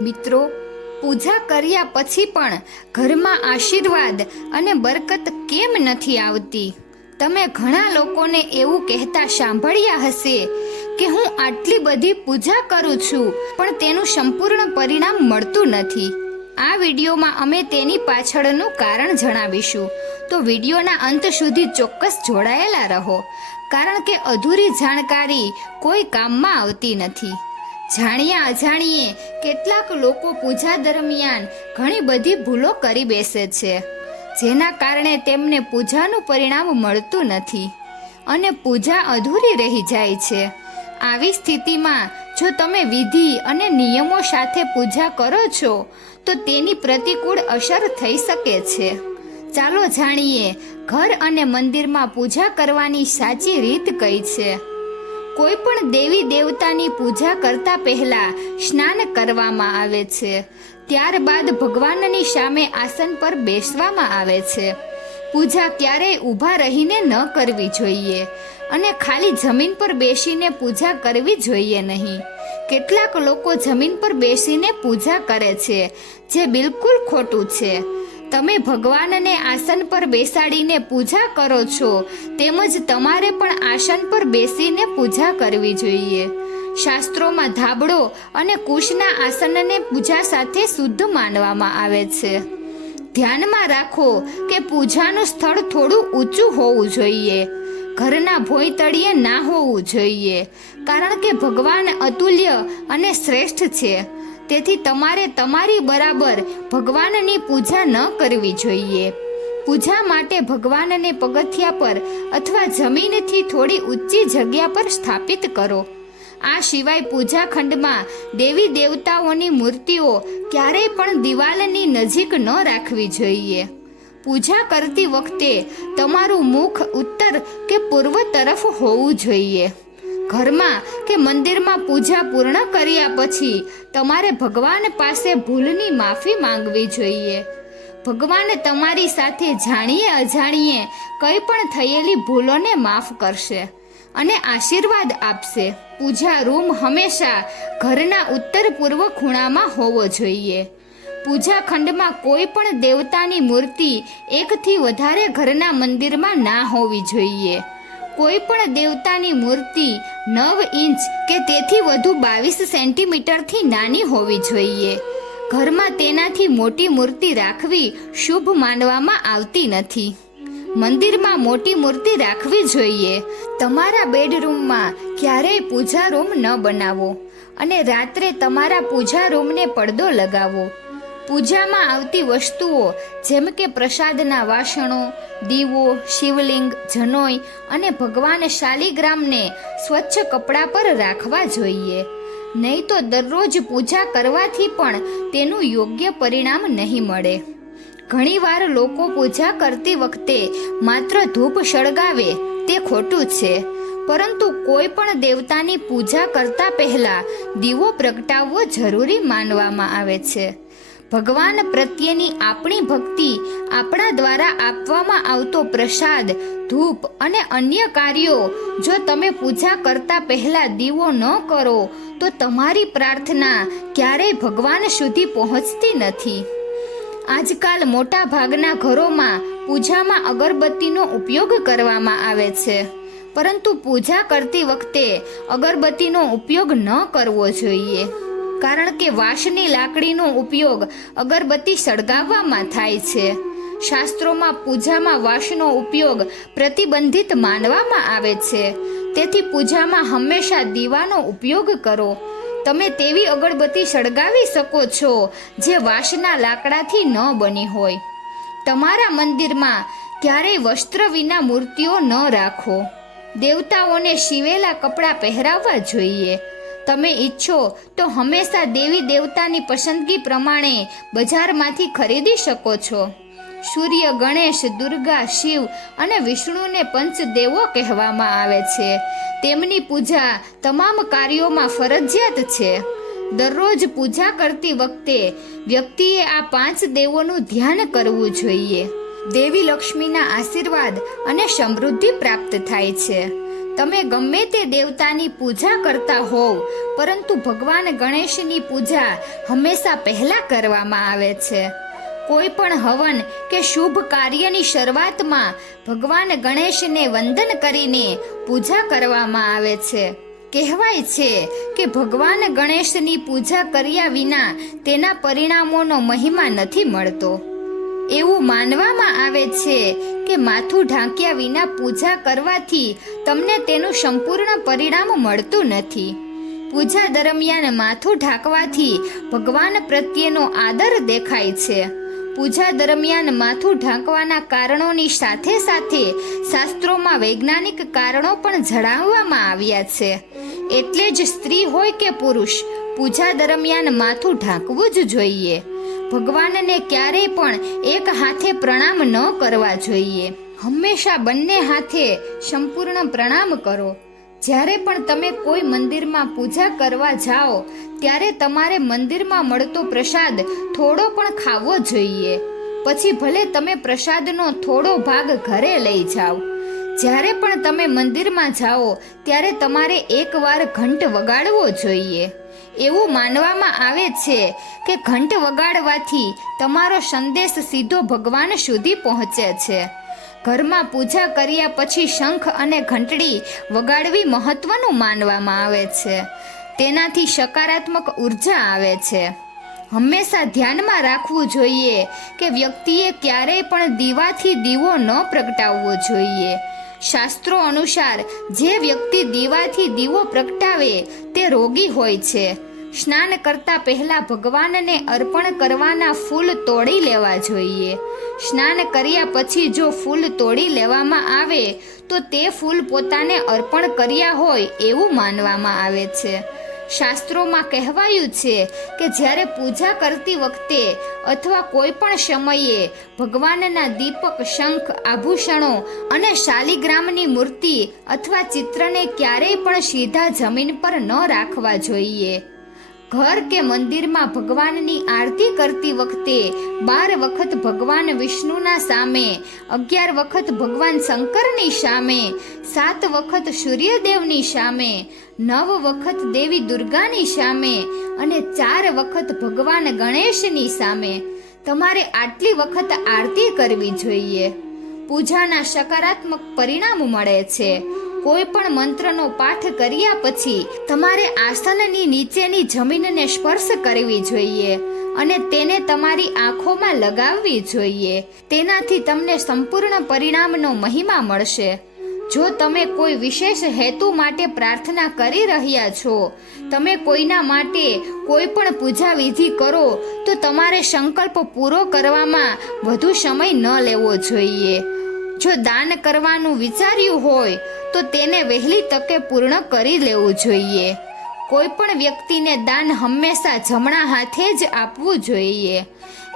મિત્રો, પૂજા કર્યા પછી પણ ઘરમાં આશીર્વાદ અને બરકત કેમ નથી આવતી? તમે ઘણા લોકોને એવું કહેતા સાંભળ્યા હશે કે હું આટલી બધી પૂજા કરું છું પણ તેનું સંપૂર્ણ પરિણામ મળતું નથી. આ વિડીયોમાં અમે તેની પાછળનું કારણ જણાવીશું, તો વિડીયોના અંત સુધી ચોક્કસ જોડાયેલા રહો, કારણ કે અધૂરી જાણકારી કોઈ કામમાં આવતી નથી. જાણ્યા અજાણીએ કેટલાક લોકો પૂજા દરમિયાન ઘણી બધી ભૂલો કરી બેસે છે, જેના કારણે તેમને પૂજાનું પરિણામ મળતું નથી અને પૂજા અધૂરી રહી જાય છે. આવી સ્થિતિમાં જો તમે વિધિ અને નિયમો સાથે પૂજા કરો છો તો તેની પ્રતિકૂળ અસર થઈ શકે છે. ચાલો જાણીએ ઘર અને મંદિરમાં પૂજા કરવાની સાચી રીત કઈ છે. કોઈ પણ દેવી દેવતાની પૂજા કરતા પહેલા સ્નાન કરવામાં આવે છે. ત્યારબાદ ભગવાનની સામે આસન પર બેસવામાં આવે છે. પૂજા ક્યારેય ઊભા રહીને ન કરવી જોઈએ અને ખાલી જમીન પર બેસીને પૂજા કરવી જોઈએ નહીં. કેટલાક લોકો જમીન પર બેસીને પૂજા કરે છે, જે બિલકુલ ખોટું છે. તમે ભગવાનને આસન પર બેસાડીને પૂજા કરો છો, તેમજ તમારે પણ આસન પર બેસીને પૂજા કરવી જોઈએ. શાસ્ત્રોમાં ધાબળો અને કુશના આસનને પૂજા સાથે શુદ્ધ માનવામાં આવે છે. ધ્યાનમાં રાખો કે પૂજાનું સ્થળ થોડું ઊંચું હોવું જોઈએ. ઘરના ભોંયતળિયે ના હોવું જોઈએ, કારણ કે ભગવાન અતુલ્ય અને શ્રેષ્ઠ છે. તેથી તમારે તમારી બરાબર ભગવાનની પૂજા ન કરવી જોઈએ. પૂજા માટે ભગવાનને પગથિયા પર અથવા જમીનથી થોડી ઊંચી જગ્યા પર સ્થાપિત કરો. આ સિવાય પૂજા ખંડમાં દેવી દેવતાઓની મૂર્તિઓ ક્યારેય પણ દિવાલની નજીક ન રાખવી જોઈએ. પૂજા કરતી વખતે તમારું મુખ ઉત્તર કે પૂર્વ તરફ હોવું જોઈએ. ઘરમાં કે મંદિરમાં પૂજા પૂર્ણ કર્યા પછી તમારે ભગવાન પાસે ભૂલની માફી માંગવી જોઈએ. ભગવાન તમારી સાથે જાણીએ અજાણીએ કંઈ પણ થયેલી ભૂલોને માફ કરશે અને આશીર્વાદ આપશે. પૂજા રૂમ હંમેશા ઘરના ઉત્તર પૂર્વ ખૂણામાં હોવો જોઈએ. પૂજા ખંડમાં કોઈ પણ દેવતાની મૂર્તિ એકથી વધારે ઘરના મંદિરમાં ના હોવી જોઈએ. કોઈ પણ દેવતાની મૂર્તિ 9 ઇંચ કે તેથી વધુ 22 સેન્ટીમીટરથી નાની હોવી જોઈએ. ઘરમાં તેનાથી મોટી મૂર્તિ રાખવી શુભ માનવામાં આવતી નથી. મંદિરમાં મોટી મૂર્તિ રાખવી જોઈએ. તમારા બેડરૂમમાં ક્યારેય પૂજા રૂમ ન બનાવો અને રાત્રે તમારા પૂજા રૂમને પડદો લગાવો. પૂજામાં આવતી વસ્તુઓ જેમ કે પ્રસાદના વાસણો, દીવો, શિવલિંગ, જનોઈ અને ભગવાન શાલિગ્રામને સ્વચ્છ કપડા પર રાખવા જોઈએ. નહીં તો દરરોજ પૂજા કરવાથી પણ તેનું યોગ્ય પરિણામ નહીં મળે. ઘણીવાર લોકો પૂજા કરતી વખતે માત્ર ધૂપ સળગાવે તે ખોટું છે, પરંતુ કોઈ પણ દેવતાની પૂજા કરતા પહેલા દીવો પ્રગટાવવો જરૂરી માનવામાં આવે છે. ભગવાન પ્રત્યેની આપણી ભક્તિ, આપણા દ્વારા આપવામાં આવતો પ્રસાદ, ધૂપ અને અન્ય કાર્યો જો તમે પૂજા કરતા પહેલા દીવો ન કરો તો તમારી પ્રાર્થના ક્યારેય ભગવાન સુધી પહોંચતી નથી. આજકાલ મોટા ભાગના ઘરોમાં પૂજામાં અગરબત્તીનો ઉપયોગ કરવામાં આવે છે, પરંતુ પૂજા કરતી વખતે અગરબત્તીનો ઉપયોગ ન કરવો જોઈએ, કારણ કે વાંસની લાકડીનો ઉપયોગ અગરબત્તી સળગાવવામાં થાય છે. શાસ્ત્રોમાં પૂજામાં વાંસનો ઉપયોગ પ્રતિબંધિત માનવામાં આવે છે. તેથી પૂજામાં હંમેશા દીવાનો ઉપયોગ કરો. તમે તેવી અગરબત્તી સળગાવી શકો છો જે વાંસના લાકડાથી ન બની હોય. તમારા મંદિરમાં ક્યારેય વસ્ત્ર વિના મૂર્તિઓ ન રાખો. દેવતાઓને સીવેલા કપડાં પહેરાવવા જોઈએ. તમે ઈચ્છો તો હંમેશા દેવી દેવતાની પસંદગી પ્રમાણે બજારમાંથી ખરીદી શકો છો. સૂર્ય, ગણેશ, દુર્ગા, શિવ અને વિષ્ણુને પંચદેવો કહેવામાં આવે છે. તેમની પૂજા તમામ કાર્યોમાં ફરજિયાત છે. દરરોજ પૂજા કરતી વખતે વ્યક્તિએ આ 5 દેવોનું ધ્યાન કરવું જોઈએ. દેવી લક્ષ્મીના આશીર્વાદ અને સમૃદ્ધિ પ્રાપ્ત થાય છે. તમે ગમે તે દેવતાની પૂજા કરતા હોવ, પરંતુ ભગવાન ગણેશની પૂજા હંમેશા પહેલા કરવામાં આવે છે. કોઈ પણ હવન કે શુભ કાર્યની શરૂઆતમાં ભગવાન ગણેશને વંદન કરીને પૂજા કરવામાં આવે છે. કહેવાય છે કે ભગવાન ગણેશની પૂજા કર્યા વિના તેના પરિણામોનો મહિમા નથી મળતો. એવું માનવામાં આવે છે કે માથું ઢાંક્યા વિના પૂજા કરવાથી તમને તેનું સંપૂર્ણ પરિણામ મળતું નથી. પૂજા દરમિયાન માથું ઢાંકવાથી ભગવાન પ્રત્યેનો આદર દેખાય છે. પૂજા દરમિયાન માથું ઢાંકવાના કારણોની સાથે સાથે શાસ્ત્રોમાં વૈજ્ઞાનિક કારણો પણ જણાવવામાં આવ્યા છે. એટલે જ સ્ત્રી હોય કે પુરુષ, પૂજા દરમિયાન માથું ઢાંકવું જ જોઈએ. ભગવાનને ક્યારેય પણ એક હાથે પ્રણામ ન કરવા જોઈએ. હંમેશા બંને હાથે સંપૂર્ણ પ્રણામ કરો. જ્યારે પણ તમે કોઈ મંદિરમાં પૂજા કરવા જાઓ ત્યારે તમારે મંદિરમાં મળતો પ્રસાદ થોડો પણ ખાવો જોઈએ. પછી ભલે તમે પ્રસાદનો થોડો ભાગ ઘરે લઈ જાઓ. જ્યારે પણ તમે મંદિરમાં જાઓ ત્યારે તમારે એકવાર ઘંટ વગાડવો જોઈએ. એવું માનવામાં આવે છે કે ઘંટ વગાડવાથી તમારો સંદેશ સીધો ભગવાન સુધી પહોંચે છે. ઘરમાં પૂજા કર્યા પછી શંખ અને ઘંટડી વગાડવી મહત્વનું માનવામાં આવે છે. તેનાથી સકારાત્મક ઉર્જા આવે છે. હંમેશા ધ્યાનમાં રાખવું જોઈએ કે વ્યક્તિએ ક્યારેય પણ દીવાથી દીવો ન પ્રગટાવવો જોઈએ. શાસ્ત્રો અનુસાર જે વ્યક્તિ દીવાથી દીવો પ્રગટાવે તે રોગી હોય છે. સ્નાન કરતા પહેલા ભગવાનને અર્પણ કરવાના ફૂલ તોડી લેવા જોઈએ. સ્નાન કર્યા પછી જો ફૂલ તોડી લેવામાં આવે તો તે ફૂલ પોતાને અર્પણ કર્યા હોય એવું માનવામાં આવે છે. શાસ્ત્રોમાં કહેવાયું છે કે જ્યારે પૂજા કરતી વખતે અથવા કોઈ પણ સમયે ભગવાનના દીપક, શંખ, આભૂષણો અને શાલિગ્રામની મૂર્તિ અથવા ચિત્રને ક્યારેય પણ સીધા જમીન પર ન રાખવા જોઈએ. ઘર કે મંદિરમાં ભગવાનની આરતી કરતી વખતે 12 વખત ભગવાન વિષ્ણુના સામે, 11 વખત ભગવાન શંકરની સામે, 7 વખત સૂર્યદેવની સામે, 9 વખત દેવી દુર્ગાની સામે અને 4 વખત ભગવાન ગણેશની સામે તમારે આટલી વખત આરતી કરવી જોઈએ. પૂજાના સકારાત્મક પરિણામ મળે છે. કોઈ પણ મંત્રનો પાઠ કર્યા પછી તમારે આસનની નીચેની જમીનને સ્પર્શ કરવી જોઈએ અને તેને તમારી આંખોમાં લગાવવી જોઈએ. તેનાથી તમને સંપૂર્ણ પરિણામનો મહિમા મળશે. જો તમે કોઈ વિશેષ હેતુ માટે પ્રાર્થના કરી રહ્યા છો, તમે કોઈના માટે કોઈ પણ પૂજા વિધિ કરો તો તમારે સંકલ્પ પૂરો કરવામાં વધુ સમય ન લેવો જોઈએ. જો દાન કરવાનું વિચાર્યું હોય તો તેને વહેલી તકે પૂર્ણ કરી લેવું જોઈએ. કોઈ પણ વ્યક્તિને દાન હંમેશા જમણા હાથે જ આપવું જોઈએ.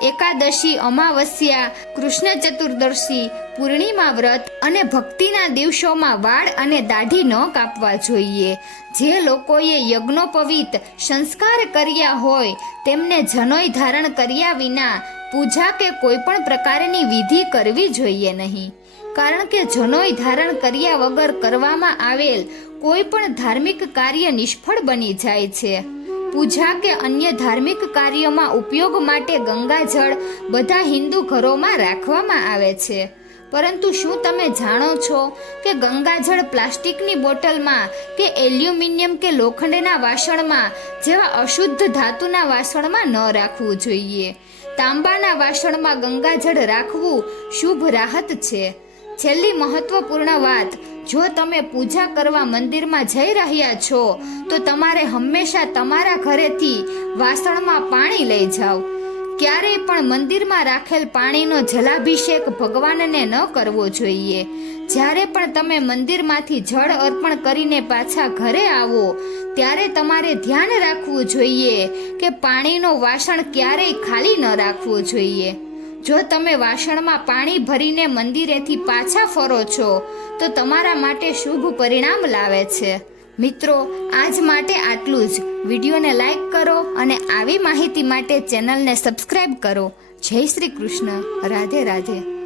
એકાદશી, અમાવસ્યા, કૃષ્ણ ચતુર્દશી, પૂર્ણિમા વ્રત અને ભક્તિના દિવસોમાં વાળ અને દાઢી ન કાપવા જોઈએ. જે લોકોએ યજ્ઞોપવિત સંસ્કાર કર્યા હોય તેમને જનોઈ ધારણ કર્યા વિના પૂજા કે કોઈ પણ પ્રકારની વિધિ કરવી જોઈએ નહીં. કારણ કે જનોઈ ધારણ કર્યા વગર કરવામાં આવેલ કોઈ પણ ધાર્મિક કાર્ય નિષ્ફળ બની જાય છે. પૂજા કે અન્ય ધાર્મિક કાર્યોમાં ઉપયોગ માટે ગંગાજળ બધા હિન્દુ ઘરોમાં રાખવામાં આવે છે. પરંતુ શું તમે જાણો છો કે ગંગાજળ પ્લાસ્ટિકની બોટલમાં કે એલ્યુમિનિયમ કે લોખંડના વાસણમાં જેવા અશુદ્ધ ધાતુના વાસણમાં ન રાખવું જોઈએ. તાંબાના વાસણમાં ગંગાજળ રાખવું શુભ રાહત છે. છેલ્લી મહત્વપૂર્ણ વાત, જો તમે પૂજા કરવા મંદિરમાં જઈ રહ્યા છો તો તમારે હંમેશા તમારા ઘરેથી વાસણમાં પાણી લઈ જાઓ. ક્યારેય પણ મંદિરમાં રાખેલ પાણીનો જલાભિષેક ભગવાનને ન કરવો જોઈએ. જ્યારે પણ તમે મંદિરમાંથી જળ અર્પણ કરીને પાછા ઘરે આવો ત્યારે તમારે ધ્યાન રાખવું જોઈએ કે પાણીનો વાસણ ક્યારેય ખાલી ન રાખવો જોઈએ. જો તમે વાસણમાં પાણી ભરીને મંદિરેથી પાછા ફરો છો તો તમારા માટે શુભ પરિણામ લાવે છે. મિત્રો, આજ માટે આટલું જ. વિડીયોને લાઈક કરો અને આવી માહિતી માટે ચેનલને સબસ્ક્રાઈબ કરો. જય શ્રી કૃષ્ણ. રાધે રાધે.